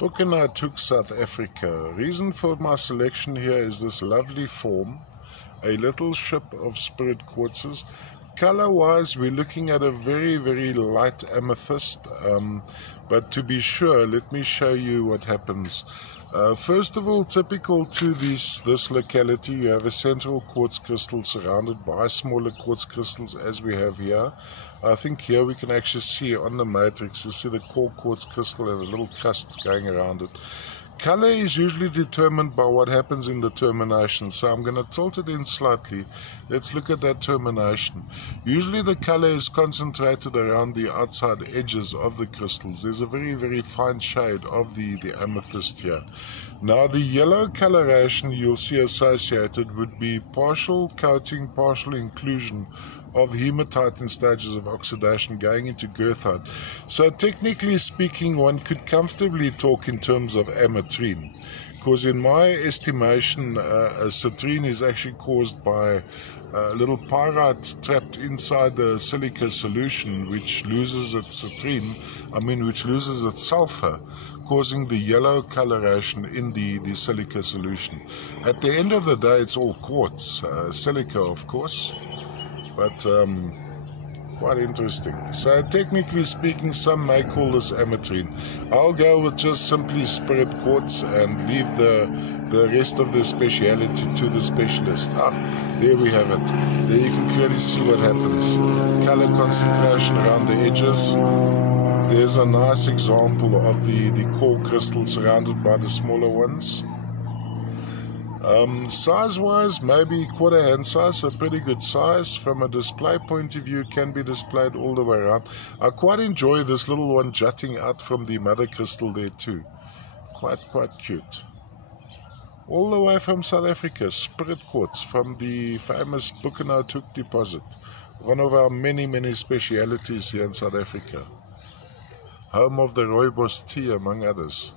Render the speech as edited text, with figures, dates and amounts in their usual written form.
Buchanautuk, South Africa. Reason for my selection here is this lovely form, a little ship of spirit quartzes. Color wise, we're looking at a very, very light amethyst, but to be sure, let me show you what happens. First of all, typical to this locality, you have a central quartz crystal surrounded by smaller quartz crystals as we have here. I think here we can actually see on the matrix, you see the core quartz crystal and a little crust going around it. Color is usually determined by what happens in the termination, so I'm going to tilt it in slightly. Let's look at that termination. Usually the color is concentrated around the outside edges of the crystals. There's a very, very fine shade of the amethyst here. Now the yellow coloration you'll see associated would be partial coating, partial inclusion of hematite in stages of oxidation going into goethite. So technically speaking, one could comfortably talk in terms of ametrine, because in my estimation, citrine is actually caused by a little pyrite trapped inside the silica solution, which loses its which loses its sulfur, causing the yellow coloration in the silica solution. At the end of the day, it's all quartz, silica of course, but quite interesting. So technically speaking, some may call this ametrine. I'll go with just simply spirit quartz and leave the rest of the speciality to the specialist. There we have it. There you can clearly see what happens. Color concentration around the edges. There's a nice example of the core crystal surrounded by the smaller ones. Size-wise, maybe quarter hand size, so pretty good size. From a display point of view, can be displayed all the way around. I quite enjoy this little one jutting out from the mother crystal there too. Quite cute. All the way from South Africa, spirit quartz from the famous Buchanautuk deposit. One of our many, many specialities here in South Africa. Home of the rooibos tea, among others.